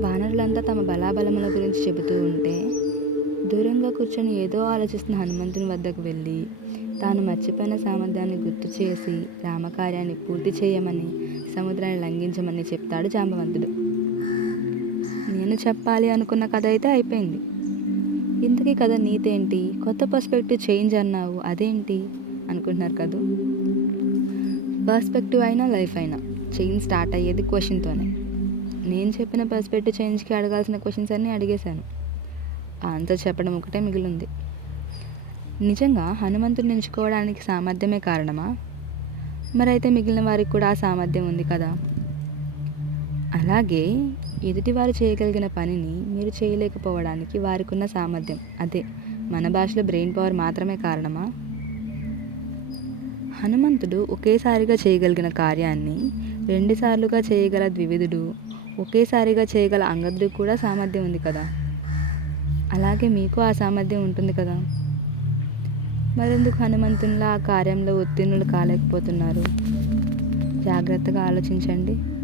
వానరులంతా తమ బలాబలముల గురించి చెబుతూ ఉంటే దూరంగా కూర్చొని ఏదో ఆలోచిస్తున్న హనుమంతుని వద్దకు వెళ్ళి తాను మర్చిపోయిన సామర్థ్యాన్ని గుర్తు చేసి రామకార్యాన్ని పూర్తి చేయమని సముద్రాన్ని లంఘించమని చెప్తాడు జాంబవంతుడు. నేను చెప్పాలి అనుకున్న కథ అయితే అయిపోయింది. ఇంతకీ కథ నీతేంటి? కొత్త పర్స్పెక్టివ్ చేంజ్ అన్నావు, అదేంటి అనుకుంటున్నారు కదా. పర్స్పెక్టివ్ అయినా లైఫ్ అయినా చేంజ్ స్టార్ట్ అయ్యేది క్వశ్చన్తోనే. నేను చెప్పిన పర్స్పెక్టివ్ చేంజ్కి అడగాల్సిన క్వశ్చన్స్ అన్నీ అడిగేశాను. ఆన్సర్ చెప్పడం ఒకటే మిగిలింది. నిజంగా హనుమంతుడిని ఎంచుకోవడానికి సామర్థ్యమే కారణమా? మరైతే మిగిలిన వారికి కూడా ఆ సామర్థ్యం ఉంది కదా. అలాగే ఎదుటివారు చేయగలిగిన పనిని మీరు చేయలేకపోవడానికి వారికి ఉన్న సామర్థ్యం, అదే మన భాషలో బ్రెయిన్ పవర్ మాత్రమే కారణమా? హనుమంతుడు ఒకేసారిగా చేయగలిగిన కార్యాన్ని రెండుసార్లుగా చేయగల ద్వివిధుడు, ఒకేసారిగా చేయగల అంగదుడికి కూడా సామర్థ్యం ఉంది కదా. అలాగే మీకు ఆ సామర్థ్యం ఉంటుంది కదా. మరెందుకు హనుమంతునిలా ఆ కార్యంలో ఉత్తీర్ణులు కాలేకపోతున్నారు? జాగ్రత్తగా ఆలోచించండి.